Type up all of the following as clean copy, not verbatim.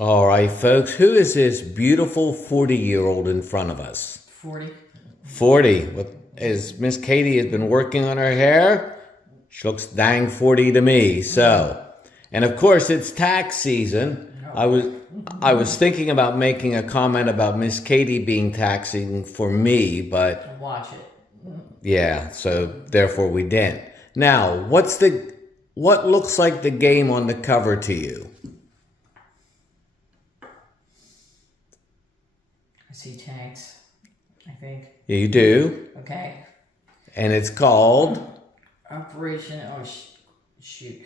All right, folks, who is this beautiful 40-year-old in front of us? 40. 40. As Miss Katie has been working on her hair, she looks dang 40 to me. So, and of course, it's tax season. I was thinking about making a comment about Miss Katie being taxing for me, but Watch it. yeah, so therefore we didn't. Now, what looks like the game on the cover to you? I see tanks, I think. Yeah, you do. Okay. And it's called? Operation, shoot.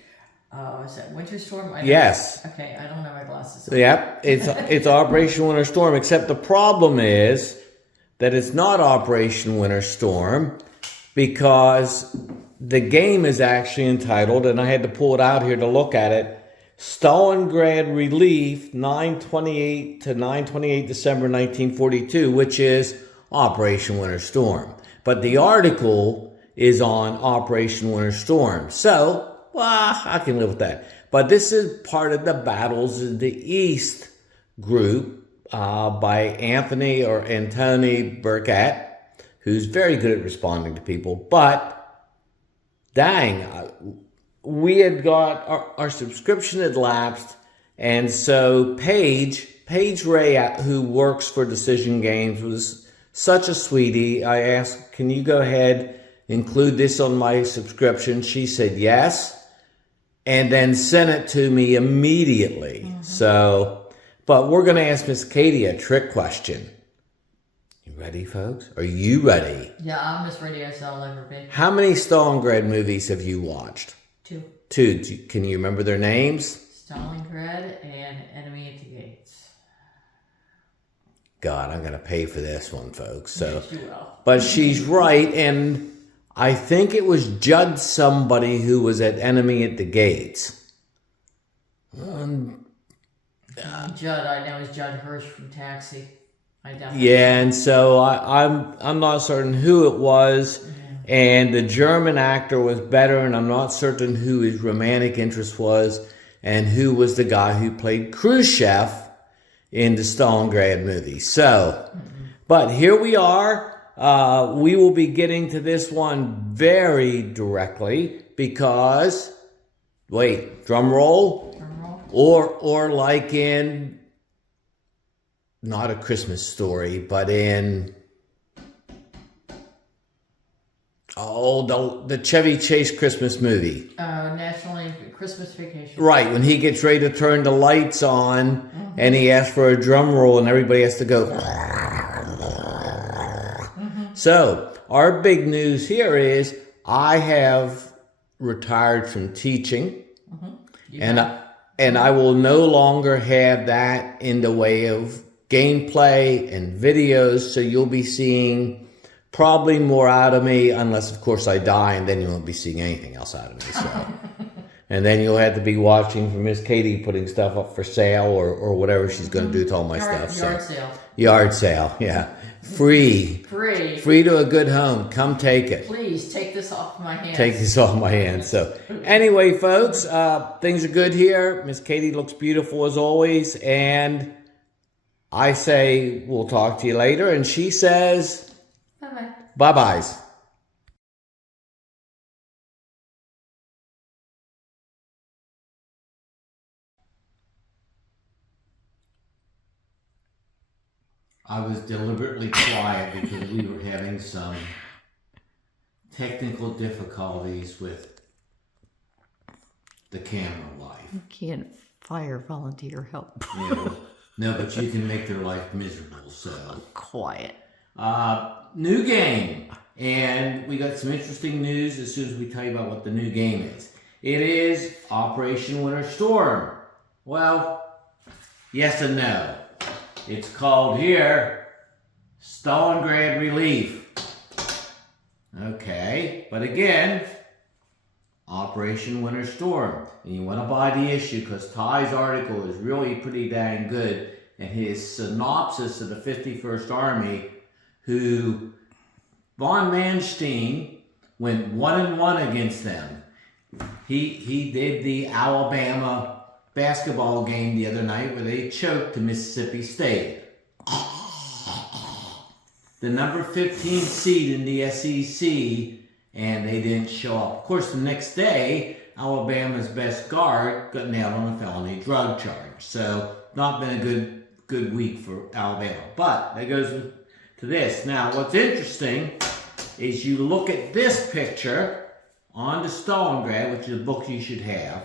Is that Winter Storm? Yes. Okay, I don't have my glasses. Yep, it's Operation Winter Storm, except the problem is that it's not Operation Winter Storm because the game is actually entitled, and I had to pull it out here to look at it, Stalingrad Relief, 9/28 to 9/28 December 1942, which is Operation Winter Storm. But the article is on Operation Winter Storm. So, well, I can live with that. But this is part of the Battles of the East group by Anthony or Antony Burkett, who's very good at responding to people. But, dang, we had got, our subscription had lapsed, and so Paige Ray, who works for Decision Games, was such a sweetie. I asked, can you go ahead, include this on my subscription? She said yes, and then sent it to me immediately. Mm-hmm. So, but we're going to ask Miss Katie a trick question. You ready, folks? Are you ready? Yeah, I'm as ready as I'll ever be. How many Stalingrad movies have you watched? Two. Can you remember their names? Stalingrad and Enemy at the Gates. God, I'm going to pay for this one, folks. So, yes, you will. But she's right, and I think it was Judd somebody who was at Enemy at the Gates. Judd, I know is Judd Hirsch from Taxi. I definitely. Yeah, and so I'm not certain who it was. Mm-hmm. And the German actor was better, and I'm not certain who his romantic interest was and who was the guy who played Khrushchev in the Stalingrad movie. So, but here we are. We will be getting to this one very directly because, wait, drum roll? Drum roll. Or like in, not A Christmas Story, but in... Oh, the Chevy Chase Christmas movie. National Christmas Vacation. Right, when he gets ready to turn the lights on, and he asks for a drum roll, and everybody has to go. So, our big news here is I have retired from teaching, and I will no longer have that in the way of gameplay and videos, so you'll be seeing probably more out of me, unless, of course, I die, and then you won't be seeing anything else out of me. So, and then you'll have to be watching for Miss Katie putting stuff up for sale or whatever she's going to do to all my stuff. Yard sale. Yard sale, yeah. Free to a good home. Come take it. Please take this off my hands. Take this off my hands. So, anyway, folks, things are good here. Miss Katie looks beautiful as always, and I say we'll talk to you later, and she says... Bye-bye. Bye-byes. I was deliberately quiet because we were having some technical difficulties with the camera life. You can't fire volunteer help. Yeah, no, but you can make their life miserable, so... Quiet. New game, and we got some interesting news as soon as we tell you about what the new game is. It is Operation Winter Storm. Well, yes and no. It's called here Stalingrad Relief. Okay, but again, Operation Winter Storm. And you want to buy the issue because Ty's article is really pretty dang good, and his synopsis of the 51st Army, who von Manstein went 1-1 against them. He did the Alabama basketball game the other night where they choked to Mississippi State. The number 15 seed in the SEC, and they didn't show up. Of course, the next day, Alabama's best guard got nailed on a felony drug charge. So, not been a good week for Alabama. But that goes to this. Now, what's interesting is you look at this picture on the Stalingrad, which is a book you should have.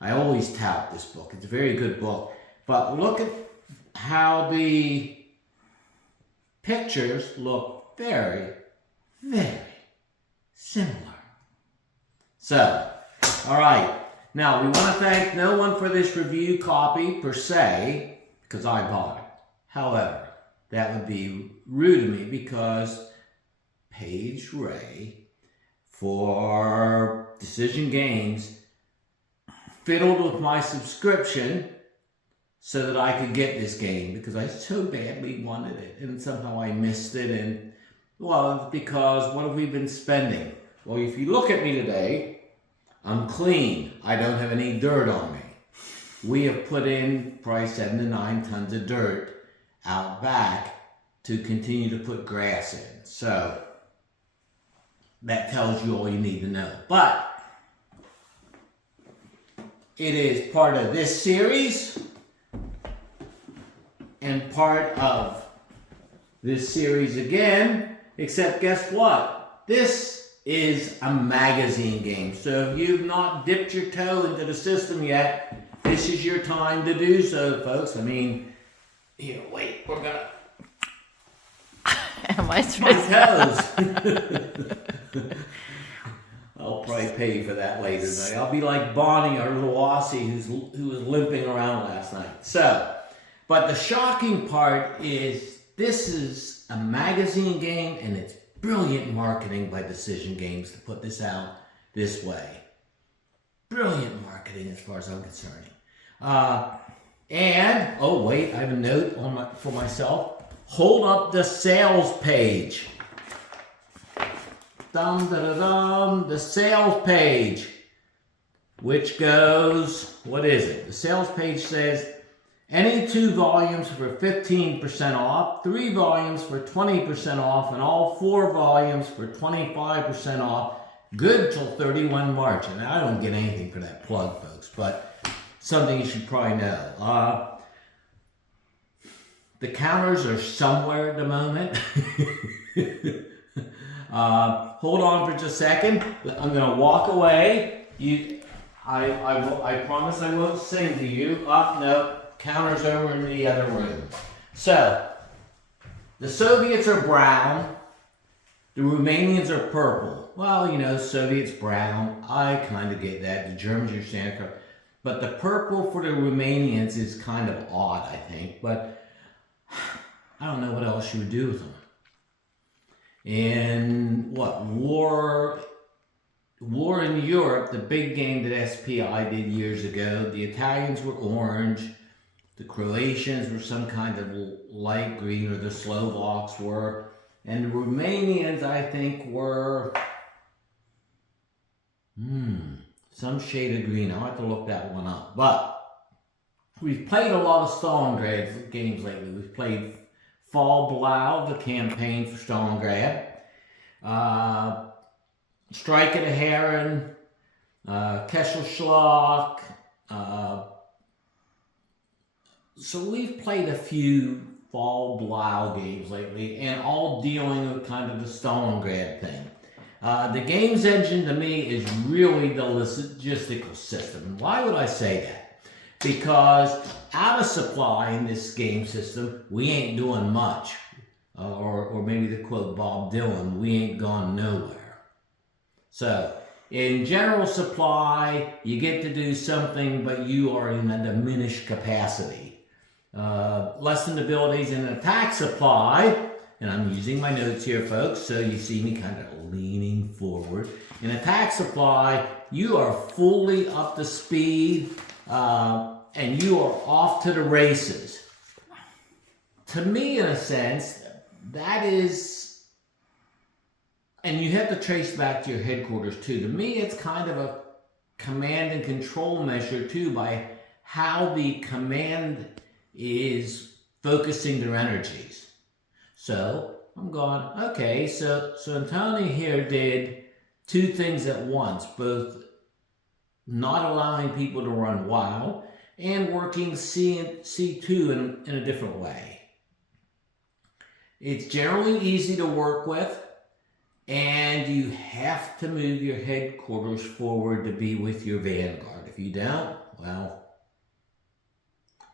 I always tout this book. It's a very good book. But look at how the pictures look very, very similar. So, all right. Now, we want to thank no one for this review copy per se, because I bought it. However, that would be rude of me because Paige Ray for Decision Games fiddled with my subscription so that I could get this game because I so badly wanted it and somehow I missed it. And well, because what have we been spending? Well, if you look at me today, I'm clean. I don't have any dirt on me. We have put in probably 7 to 9 tons of dirt out back to continue to put grass in. So that tells you all you need to know. But it is part of this series and part of this series again, except guess what? This is a magazine game. So if you've not dipped your toe into the system yet, this is your time to do so, folks. I mean, here, wait, we're gonna... Am I supposed My toes. I'll probably pay you for that later tonight. I'll be like Bonnie, our little Aussie who was limping around last night. So, but the shocking part is this is a magazine game and it's brilliant marketing by Decision Games to put this out this way. Brilliant marketing as far as I'm concerned. And, oh wait, I have a note for myself. Hold up the sales page. Dum da da dum, the sales page, which goes, what is it? The sales page says, any 2 volumes for 15% off, 3 volumes for 20% off, and all 4 volumes for 25% off, good till 31 March. And I don't get anything for that plug, folks, but something you should probably know. The counters are somewhere at the moment. Hold on for just a second. I'm going to walk away. I promise I won't sing to you. No, counter's over in the other room. So, the Soviets are brown. The Romanians are purple. Well, you know, Soviets brown. I kind of get that. The Germans are Santa Claus. But the purple for the Romanians is kind of odd, I think. But I don't know what else you would do with them. In what, war in Europe, the big game that SPI did years ago, the Italians were orange, the Croatians were some kind of light green, or the Slovaks were, and the Romanians, I think, were some shade of green. I'll have to look that one up. But we've played a lot of Stalingrad games lately. We've played Fall Blau, the campaign for Stalingrad, Strike at a Heron, Kesselschlag. So we've played a few Fall Blau games lately, and all dealing with kind of the Stalingrad thing. The games engine to me is really the logistical system. Why would I say that? Because out of supply in this game system, we ain't doing much. Or maybe to quote Bob Dylan, we ain't gone nowhere. So, in general supply, you get to do something, but you are in a diminished capacity. Lessened abilities in an attack supply, and I'm using my notes here, folks, so you see me kind of leaning forward. In attack supply, you are fully up to speed, and you are off to the races. To me, in a sense, that is, and you have to trace back to your headquarters too. To me, it's kind of a command and control measure too, by how the command is focusing their energies. So I'm going, okay, so Antonio here did two things at once, both not allowing people to run wild and working C2 in a different way. It's generally easy to work with, and you have to move your headquarters forward to be with your vanguard. If you don't, well.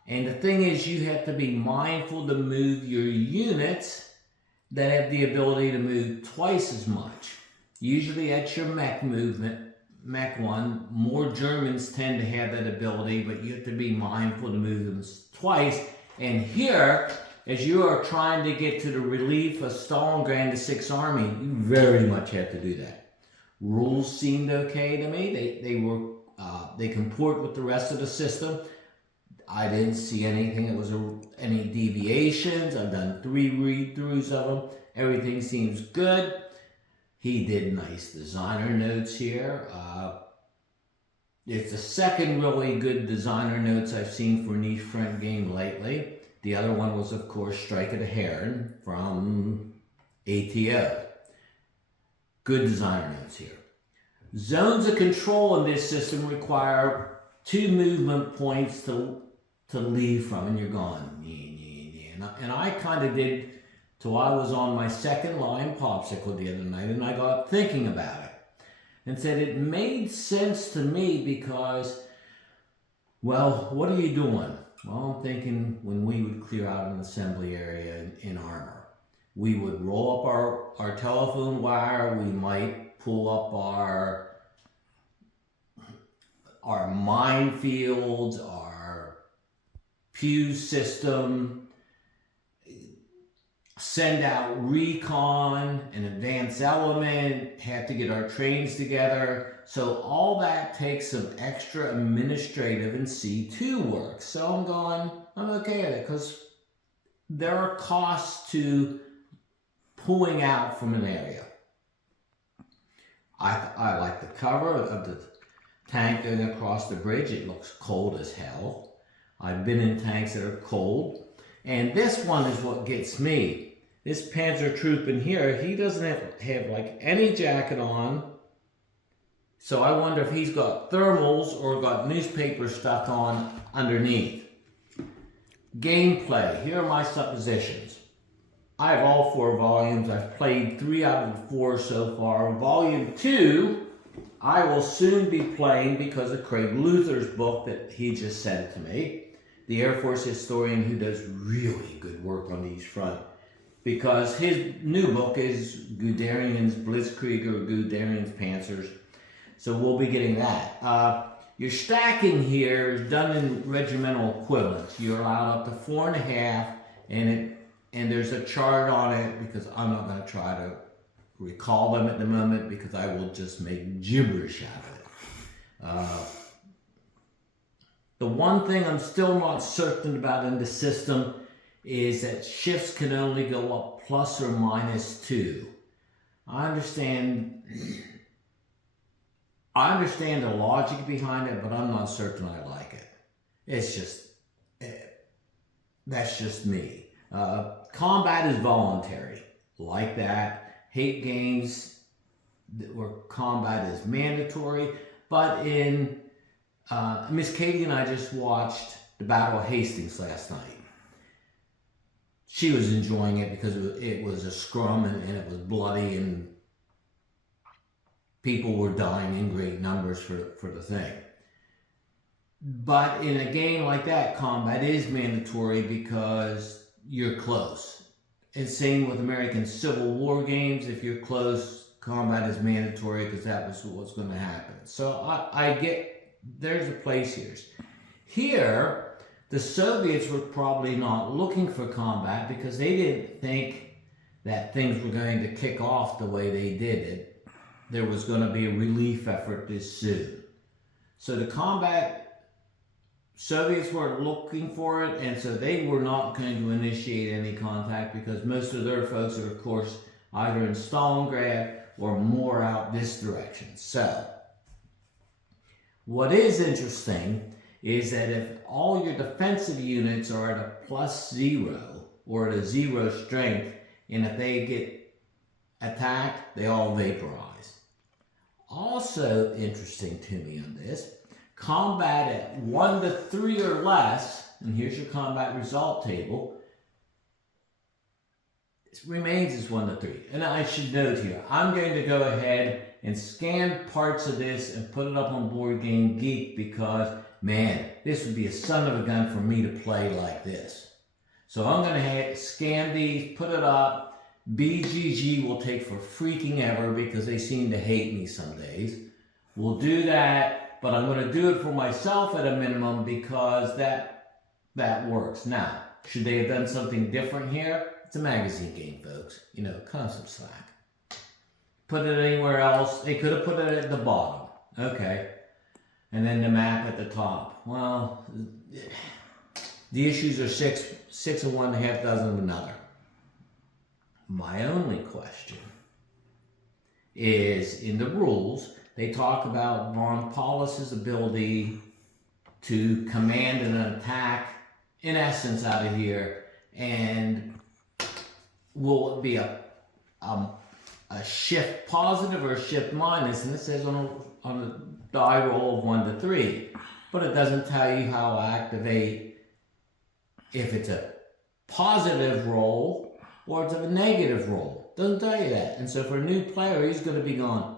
And the thing is, you have to be mindful to move your units that have the ability to move twice as much. Usually that's your mech movement, mech one. More Germans tend to have that ability, but you have to be mindful to move them twice. And here, as you are trying to get to the relief of Stalingrad, the 6th Army, you very much have to do that. Rules seemed okay to me. They comport with the rest of the system. I didn't see anything that was any deviations. I've done 3 read-throughs of them. Everything seems good. He did nice designer notes here. It's the second really good designer notes I've seen for an East Front game lately. The other one was, of course, Strike of the Heron from ATO. Good designer notes here. Zones of control in this system require 2 movement points to leave from, and you're gone. And I kind of did till I was on my second line popsicle the other night, and I got thinking about it and said it made sense to me because, well, what are you doing? Well, I'm thinking when we would clear out an assembly area in armor, we would roll up our telephone wire, we might pull up our minefields, our pew system, send out recon, an advanced element, have to get our trains together. So all that takes some extra administrative and C2 work. So I'm okay with it because there are costs to pulling out from an area. I like the cover of the tank going across the bridge. It looks cold as hell. I've been in tanks that are cold. And this one is what gets me. This Panzer Troop in here, he doesn't have like any jacket on. So I wonder if he's got thermals or got newspaper stuck on underneath. Gameplay, here are my suppositions. I have all 4 volumes. I've played 3 out of the 4 so far. Volume 2, I will soon be playing because of Craig Luther's book that he just sent to me. The Air Force historian who does really good work on these front. Because his new book is Guderian's Blitzkrieg or Guderian's Panzers. So we'll be getting that. Your stacking here is done in regimental equivalents. You're allowed up to 4.5, and there's a chart on it because I'm not going to try to recall them at the moment because I will just make gibberish out of it. The one thing I'm still not certain about in the system is that shifts can only go up plus or minus 2. I understand the logic behind it, but I'm not certain I like it. It's just, that's just me. Combat is voluntary, like that. Hate games where combat is mandatory, but in Miss Katie and I just watched the Battle of Hastings last night. She was enjoying it because it was a scrum and it was bloody and people were dying in great numbers for the thing. But in a game like that, combat is mandatory because you're close. And same with American Civil War games. If you're close, combat is mandatory because that was what's going to happen. So I get there's a place here. Here, the Soviets were probably not looking for combat because they didn't think that things were going to kick off the way they did it. There was going to be a relief effort this soon. So the combat, Soviets weren't looking for it, and so they were not going to initiate any contact because most of their folks are, of course, either in Stalingrad or more out this direction. So, what is interesting is that if all your defensive units are at a +0 or at a 0 strength, and if they get attacked, they all vaporize. Also interesting to me on this, combat at 1 to 3 or less, and here's your combat result table, it remains as 1 to 3. And I should note here, I'm going to go ahead and scan parts of this and put it up on Board Game Geek because, man, this would be a son of a gun for me to play like this. So I'm going to scan these, put it up. BGG will take for freaking ever because they seem to hate me some days. We'll do that, but I'm going to do it for myself at a minimum because that works. Now, should they have done something different here? It's a magazine game, folks. You know, cut them some slack. Put it anywhere else. They could have put it at the bottom. Okay. And then the map at the top. Well, the issues are six of one, half dozen of another. My only question is, in the rules, they talk about Von Paulus's ability to command an attack, in essence, out of here, and will it be a shift positive or a shift minus? And it says on a die roll of 1 to 3, but it doesn't tell you how to activate if it's a positive roll or it's a negative roll. Doesn't tell you that. And so for a new player, he's going to be going,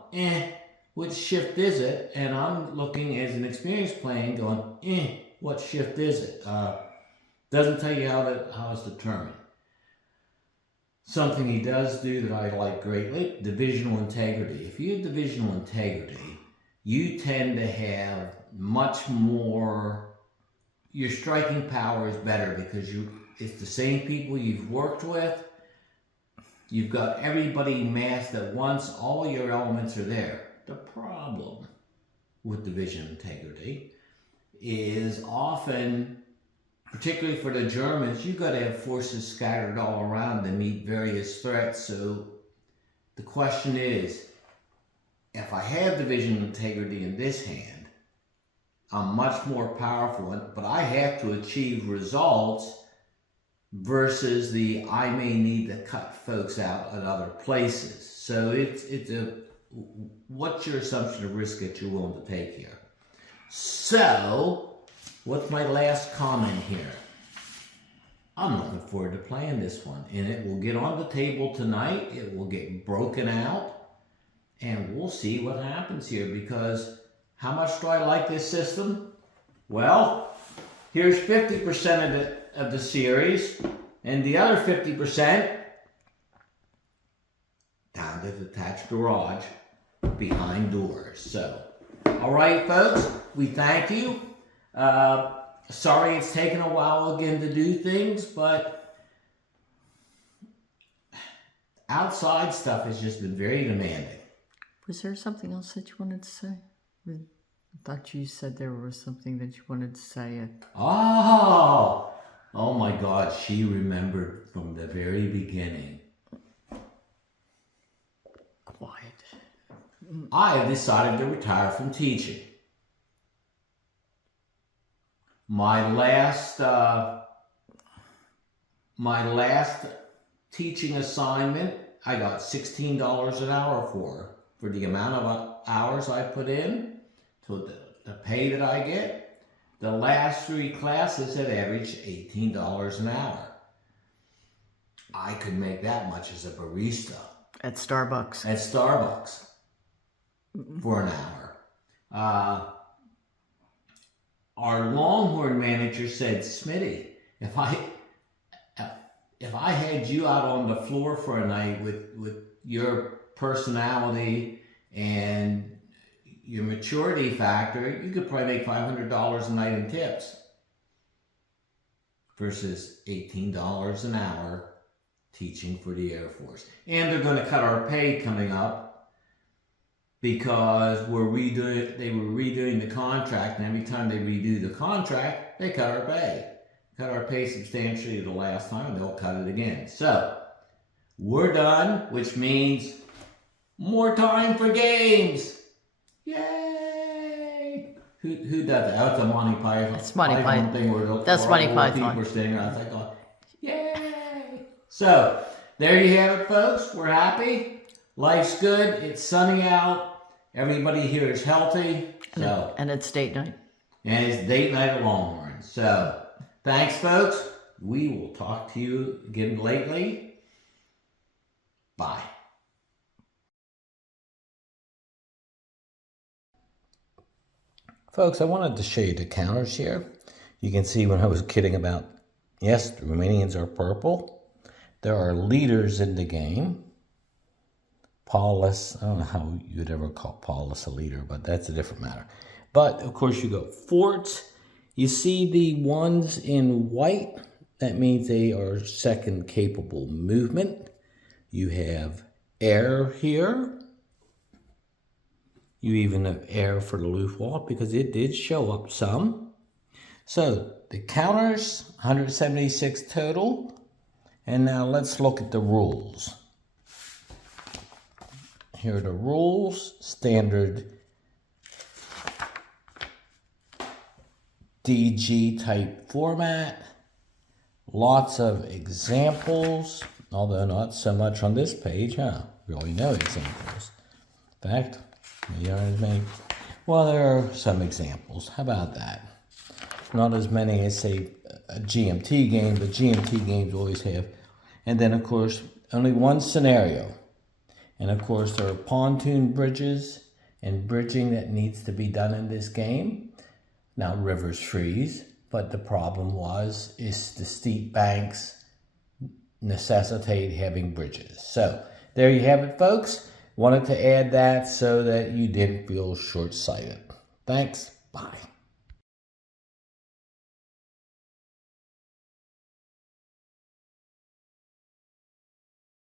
which shift is it? And I'm looking as an experienced playing going, what shift is it? Doesn't tell you how it's determined. Something he does do that I like greatly, divisional integrity. If you have divisional integrity, you tend to have much more, your striking power is better because it's the same people you've worked with. You've got everybody massed at once. All your elements are there. The problem with division integrity is often, particularly for the Germans, you've got to have forces scattered all around to meet various threats. So the question is, if I have division integrity in this hand, I'm much more powerful, but I have to achieve results versus I may need to cut folks out at other places. So what's your assumption of risk that you're willing to take here? So, what's my last comment here? I'm looking forward to playing this one, and it will get on the table tonight. It will get broken out, and we'll see what happens here, because how much do I like this system? Well, here's 50% of the series, and the other 50% down to the detached garage behind doors. So, all right, folks, we thank you. Sorry it's taken a while again to do things, but outside stuff has just been very demanding. Was there something else that you wanted to say? I thought you said there was something that you wanted to say. Oh my God, she remembered from the very beginning. Quiet. I have decided to retire from teaching. My last teaching assignment, I got $16 an hour for the amount of hours I put in, to the pay that I get. The last 3 classes had averaged $18 an hour. I could make that much as a barista. At Starbucks. At Starbucks. For an hour. Our Longhorn manager said, Smitty, if I had you out on the floor for a night with your personality and your maturity factor, you could probably make $500 a night in tips versus $18 an hour teaching for the Air Force. And they're going to cut our pay coming up because they were redoing the contract, and every time they redo the contract, they cut our pay. Cut our pay substantially the last time, and they'll cut it again. So, we're done, which means more time for games. Yay! Who does that? Oh, it's a Monty Python. It's Monty Python. Thing where That's Monty Python. People are standing around. It's like, oh, yay! So there you have it, folks. We're happy. Life's good. It's sunny out. Everybody here is healthy. And it's date night. And it's date night at Longhorn. So thanks, folks. We will talk to you again lately. Bye. Folks, I wanted to show you the counters here. You can see when I was kidding about, yes, the Romanians are purple. There are leaders in the game. Paulus, I don't know how you'd ever call Paulus a leader, but that's a different matter. But, of course, you go forts. You see the ones in white? That means they are second capable movement. You have air here. You even have air for the Luftwaffe because it did show up some. So the counters, 176 total. And now let's look at the rules. Here are the rules. Standard DG type format. Lots of examples, although not so much on this page, huh? Really no examples. In fact, there aren't as many. Well, there are some examples. How about that? Not as many as, say, a GMT game, but GMT games always have. And then, of course, only one scenario. And, of course, there are pontoon bridges and bridging that needs to be done in this game. Now, rivers freeze, but the problem is the steep banks necessitate having bridges. So, there you have it, folks. Wanted to add that so that you didn't feel short-sighted. Thanks. Bye.